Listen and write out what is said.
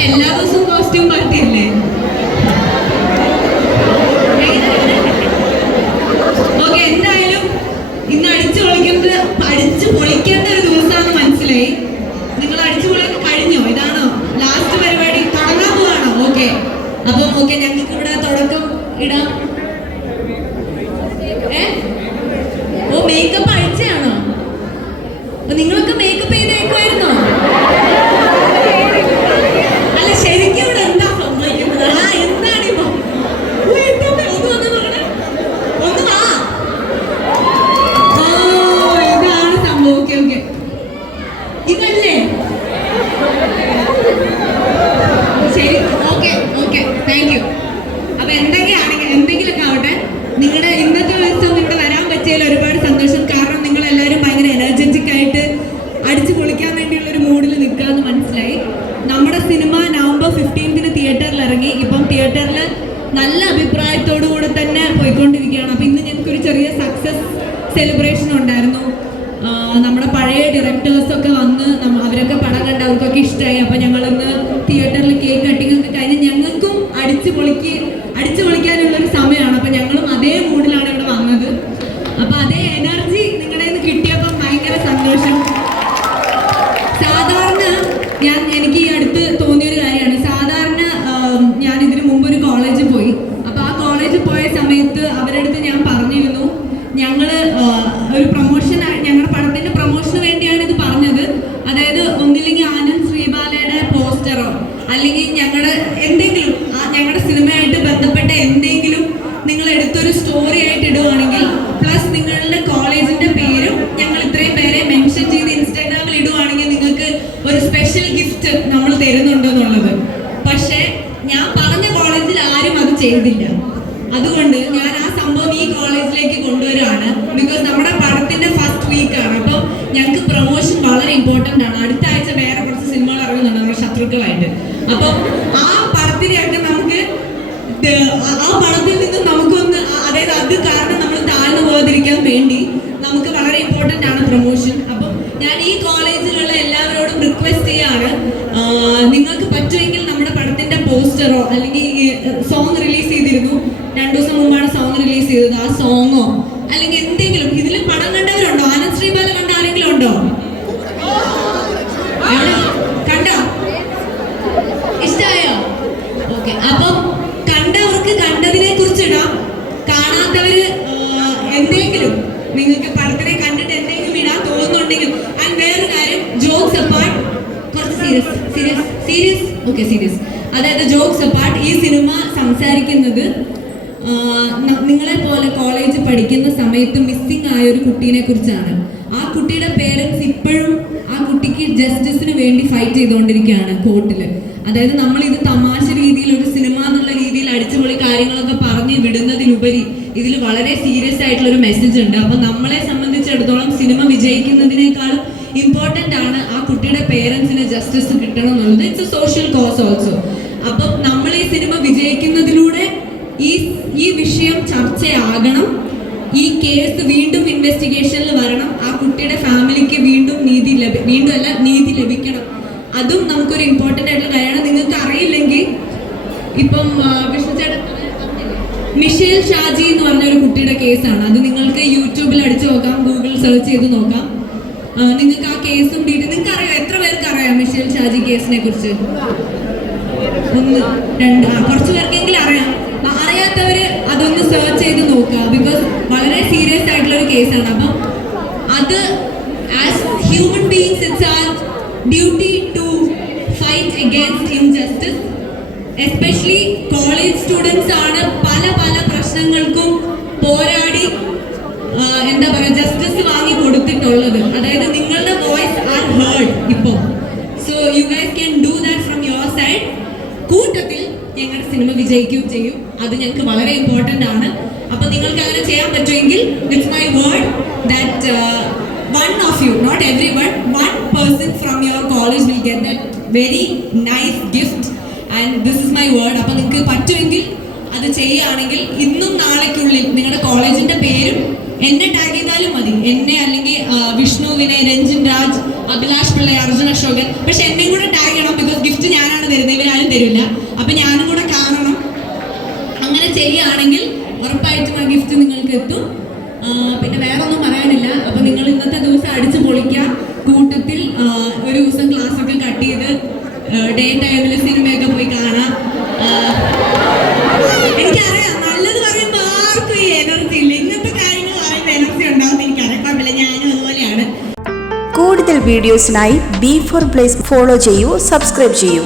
അപ്പൊ എല്ലാ ദിവസവും കോസ്റ്റ്യൂം പാർട്ടി അല്ലേ ഓക്കെ എന്തായാലും ഇന്ന് അടിച്ചു പൊളിക്കുന്നത് അടിച്ചു പൊളിക്കേണ്ട ഒരു ദിവസമാണെന്ന് മനസ്സിലായി നിങ്ങൾ അടിച്ചു പൊളിയൊക്കെ കഴിഞ്ഞോ ഇതാണോ ലാസ്റ്റ് പരിപാടി തുടങ്ങാൻ പോവാണോ ഓക്കെ അപ്പം ഓക്കെ ഞങ്ങൾക്ക് ഇവിടെ തുടക്കം ഇടാം ഏ ഓ മേക്കപ്പ് അഴിച്ചാണോ അപ്പൊ നിങ്ങളൊക്കെ മേക്കപ്പ് ചെയ്തേക്കുമായിരുന്നോ അല്ല ശരിക്കും ഇവിടെ എന്താ സംഭവിക്കുന്നത് ആ എന്താണിപ്പോ ഓ, എന്താ അമ്മേ? ഒന്ന് വന്ന് നോക്കണേ. ഒന്ന് വാ ഓ ഇതാണ് സംഭവം ഓക്കെ ഓക്കെ ഇതല്ലേ ശരി ഓക്കെ താങ്ക് യു അപ്പൊ എന്തൊക്കെയാണെങ്കിൽ എന്തെങ്കിലുമൊക്കെ ആവട്ടെ നിങ്ങളുടെ ഇന്നത്തെ ദിവസം ഇവിടെ വരാൻ പറ്റിയതിൽ ഒരുപാട് സന്തോഷം. കാരണം നിങ്ങൾ എല്ലാവരും ഭയങ്കര എനർജറ്റിക് ആയിട്ട് അടിച്ചു പൊളിക്കാൻ വേണ്ടിയുള്ള ഒരു മൂഡിൽ നിൽക്കാന്ന് മനസ്സിലായി. നമ്മുടെ സിനിമ നവംബർ ഫിഫ്റ്റീൻത്തിന് തിയേറ്ററിൽ ഇറങ്ങി. ഇപ്പം തിയേറ്ററിൽ നല്ല അഭിപ്രായത്തോടു കൂടെ തന്നെ പോയിക്കൊണ്ടിരിക്കുകയാണ്. അപ്പം ഇന്ന് ഞങ്ങൾക്ക് ഒരു ചെറിയ സക്സസ് സെലിബ്രേഷൻ ഉണ്ടായിരുന്നു. നമ്മുടെ പഴയ ഡയറക്ടേഴ്സൊക്കെ വന്ന് അവരൊക്കെ പടം കണ്ട് അവർക്കൊക്കെ ഇഷ്ടമായി അപ്പം ഞങ്ങളൊന്ന് തിയേറ്ററിൽ കേക്ക് കട്ടിങ്ങൊക്കെ കഴിഞ്ഞ് ഞങ്ങൾക്കും അടിച്ചു പൊളിക്ക് അടിച്ചു പൊളിക്കാനുള്ള ഒരു സമയമാണ്. അപ്പൊ ഞങ്ങളും അതേ മൂഡിലാണ് ഇവിടെ വന്നത്. അപ്പൊ അതേ എനർജി നിങ്ങളുടെ നിന്ന് കിട്ടിയപ്പോൾ ഭയങ്കര സന്തോഷം. സാധാരണ ഞാൻ എനിക്ക് ഈ അടുത്ത് തോന്നിയൊരു കാര്യമാണ്. സാധാരണ ഞാൻ ഇതിനു മുമ്പ് ഒരു കോളേജിൽ പോയി. അപ്പൊ ആ കോളേജിൽ പോയ സമയത്ത് അവരുടെ അടുത്ത് ഞാൻ പറഞ്ഞിരുന്നു ഞങ്ങൾ ഒരു പ്രൊമോഷൻ ഞങ്ങളുടെ പടത്തിന്റെ പ്രൊമോഷന് വേണ്ടിയാണ് ഇത് പറഞ്ഞത്. അതായത് ഒന്നില്ലെങ്കിൽ ആനന്ദ് ശ്രീബാലയുടെ പോസ്റ്ററോ അല്ലെങ്കിൽ ഞങ്ങളുടെ എന്തെങ്കിലും ഞങ്ങളുടെ സിനിമയായിട്ട് ബന്ധപ്പെട്ട എന്തെങ്കിലും നിങ്ങൾ എടുത്തൊരു സ്റ്റോറി ആയിട്ട് ഇടുവാണെങ്കിൽ പ്ലസ് നിങ്ങളുടെ കോളേജിന്റെ പേരും ഞങ്ങൾ ഇത്രയും പേരെ മെൻഷൻ ചെയ്ത് ഇൻസ്റ്റാഗ്രാമിൽ ഇടുവാണെങ്കിൽ നിങ്ങൾക്ക് ഒരു സ്പെഷ്യൽ ഗിഫ്റ്റ് നമ്മൾ തരുന്നുണ്ട് എന്നുള്ളത്. പക്ഷേ ഞാൻ പറഞ്ഞ കോളേജിൽ ആരും അത് ചെയ്തില്ല. അതുകൊണ്ട് ഞാൻ ആ സംഭവം ഈ കോളേജിലേക്ക് കൊണ്ടുവരാണ് ബിക്കോസ് നമ്മുടെ പടത്തിന്റെ ഫസ്റ്റ് വീക്ക് ആണ്. അപ്പം ഞങ്ങൾക്ക് പ്രൊമോഷൻ വളരെ ഇമ്പോർട്ടന്റ് ആണ്. അടുത്ത ആഴ്ച വേറെ കുറച്ച് സിനിമകൾ ഇറങ്ങുന്നുണ്ട് നമ്മുടെ ശത്രുക്കളായിട്ട്. അപ്പം ആ പടത്തിനെയൊക്കെ നമുക്ക് ഇത് ആ- പണത്തിൽ നിന്ന് നമുക്കൊന്ന് അതായത് അത് കാരണം നമ്മൾ താഴ്ന്നു പോകാതിരിക്കാൻ വേണ്ടി നമുക്ക് വളരെ ഇമ്പോർട്ടന്റ് ആണ് പ്രൊമോഷൻ അപ്പം ഞാൻ ഈ കോളേജിലുള്ള എല്ലാവരോടും റിക്വസ്റ്റ് ചെയ്യാണ് നിങ്ങൾക്ക് പറ്റുമെങ്കിൽ നമ്മുടെ പടത്തിന്റെ പോസ്റ്ററോ അല്ലെങ്കിൽ സോങ് റിലീസ് ചെയ്തിരുന്നു. രണ്ടു ദിവസം മുമ്പാണ് സോങ് റിലീസ് ചെയ്തത്. ആ സോങ്ങോ അല്ലെങ്കിൽ എന്തെങ്കിലും ഇതിൽ പടം കണ്ടവരുണ്ടോ? ആനന്ദ് ശ്രീബാല കണ്ട ആരെങ്കിലും ഉണ്ടോ എവിടെ? കണ്ടോ ഇഷ്ടായോ ഓക്കെ അപ്പം കണ്ടവർക്ക് കണ്ടതിനെ കുറിച്ച് ഇടാം കാണാത്തവര് ആ, എന്തെങ്കിലും നിങ്ങൾക്ക് പടത്തിനെ കണ്ടിട്ട് എന്തെങ്കിലും ഇടാൻ തോന്നുന്നുണ്ടെങ്കിൽ ആൻഡ് വേറൊരു കാര്യം ജോക്സ് അപ്പാർട്ട് കുറച്ച് serious serious serious okay serious അതായത് ജോക്സ് അപ്പാർട്ട് ഈ സിനിമ സംസാരിക്കുന്നത് നിങ്ങളെ പോലെ കോളേജ് പഠിക്കുന്ന സമയത്ത് മിസ്സിംഗ് ആയ ഒരു കുട്ടീനെ കുറിച്ചാണ്. ആ കുട്ടിയുടെ പേരൻസ് ഇപ്പോഴും ആ കുട്ടിക്ക് ജസ്റ്റിസിന് വേണ്ടി ഫൈറ്റ് ചെയ്തുകൊണ്ടിരിക്കുകയാണ് കോർട്ടിൽ അതായത് നമ്മൾ ഇത് തമാശ രീതിയിൽ ഒരു സിനിമ എന്നുള്ള രീതിയിൽ അടിച്ചുപൊളി കാര്യങ്ങളൊക്കെ പറഞ്ഞ് വിടുന്നതിലുപരി ഇതിൽ വളരെ സീരിയസ് ആയിട്ടുള്ള ഒരു മെസ്സേജ് ഉണ്ട്. അപ്പൊ നമ്മളെ സംബന്ധിച്ചിടത്തോളം സിനിമ വിജയിക്കുന്നതിനേക്കാളും ഇമ്പോർട്ടന്റ് ആണ് ആ കുട്ടിയുടെ പേരൻസിന് ജസ്റ്റിസ് കിട്ടണം എന്നുള്ളത് it's a social cause also അപ്പം നമ്മൾ ഈ സിനിമ വിജയിക്കുന്നതിലൂടെ ഈ ഈ വിഷയം ചർച്ചയാകണം. ഈ കേസ് വീണ്ടും ഇൻവെസ്റ്റിഗേഷനിൽ വരണം. ആ കുട്ടിയുടെ ഫാമിലിക്ക് വീണ്ടും നീതി ലഭി വീണ്ടും അല്ല നീതി ലഭിക്കണം. അതും നമുക്കൊരു ഇമ്പോർട്ടന്റ് ആയിട്ടുള്ള കാര്യമാണ്. നിങ്ങൾക്ക് അറിയില്ലെങ്കിൽ ഇപ്പം വിഷ്ണു ചേട്ടൻ മിഷേൽ ഷാജി എന്ന് പറഞ്ഞ ഒരു കുട്ടിയുടെ കേസാണ്. അത് നിങ്ങൾക്ക് യൂട്യൂബിൽ അടിച്ചു നോക്കാം ഗൂഗിൾ സെർച്ച് ചെയ്ത് നോക്കാം. നിങ്ങൾക്ക് ആ കേസും ഡീറ്റെയിൽ നിങ്ങൾക്ക് അറിയാം എത്ര പേർക്ക് അറിയാം മിഷേൽ ഷാജി കേസിനെ കുറിച്ച്? ഒന്ന് രണ്ട് കുറച്ച് പേർക്കെങ്കിലും അറിയാം. അറിയാത്തവര് അതൊന്ന് സെർച്ച് ചെയ്ത് നോക്കുക. ബിക്കോസ് വളരെ സീരിയസ് ആയിട്ടുള്ള ഒരു കേസാണ്. അപ്പം അത് as human beings it's our duty to fight against injustice especially college students ആണ് പല പല പ്രശ്നങ്ങൾക്കും പോരാടി എന്താ പറയുക ജസ്റ്റിസ് വാങ്ങി കൊടുത്തിട്ടുള്ളത്. അതായത് നിങ്ങളുടെ വോയിസ് ആർ ഹേർഡ് ഇപ്പോൾ so you guys can do that from your side കൂട്ടത്തിൽ ഞങ്ങളുടെ സിനിമ വിജയിക്കുകയും ചെയ്യും. അത് ഞങ്ങൾക്ക് വളരെ ഇമ്പോർട്ടന്റ് ആണ്. അപ്പൊ നിങ്ങൾക്ക് അങ്ങനെ ചെയ്യാൻ പറ്റുമെങ്കിൽ it's my word that one of you not everyone, one one person from your college will get very very gift. And this is my word അപ്പോൾ നിങ്ങൾക്ക് പറ്റുമെങ്കിൽ അത് ചെയ്യുകയാണെങ്കിൽ ഇന്നും നാളേക്കുള്ളിൽ നിങ്ങളുടെ കോളേജിന്റെ പേരും എന്നെ ടാഗ് ചെയ്താലും മതി. എന്നെ അല്ലെങ്കിൽ വിഷ്ണുവിനെ രഞ്ജിൻ രാജ് അഭിലാഷ് പിള്ള അർജുൻ അശോകൻ. പക്ഷെ എന്നെയും കൂടെ ടാഗ് ചെയ്യണം ബിക്കോസ് ഗിഫ്റ്റ് ഞാനാണ് തരുന്നത്. ഇവരാരും തരില്ല. അപ്പൊ ഞാനും കൂടെ കാണണം. അങ്ങനെ ചെയ്യുകയാണെങ്കിൽ ഉറപ്പായിട്ടും ആ ഗിഫ്റ്റ് നിങ്ങൾക്ക് എത്തും. പിന്നെ വേറെ ഒന്നും പറയാനില്ല. അപ്പൊ നിങ്ങൾ ഇന്നത്തെ ദിവസം അടിച്ചു പൊളിക്കുക കൂട്ടത്തിൽ ഒരു ദിവസം ക്ലാസ്സൊക്കെ കട്ട് ചെയ്ത് ഡേ ടൈമിൽ സിനിമയൊക്കെ പോയി കാണാം. എനിക്കറിയാം നല്ലത് പറയുമ്പോൾ ആർക്കും ഈ എനർജി ഇല്ല. ഇങ്ങനത്തെ കാര്യങ്ങൾ പറയുമ്പോൾ എനർജി ഉണ്ടാവുന്ന എനിക്കറിയാം. കുഴപ്പമില്ല ഞാനും അതുപോലെയാണ്. കൂടുതൽ വീഡിയോസിനായി ബി ഫോർ പ്ലേസ് ഫോളോ ചെയ്യൂ സബ്സ്ക്രൈബ് ചെയ്യൂ.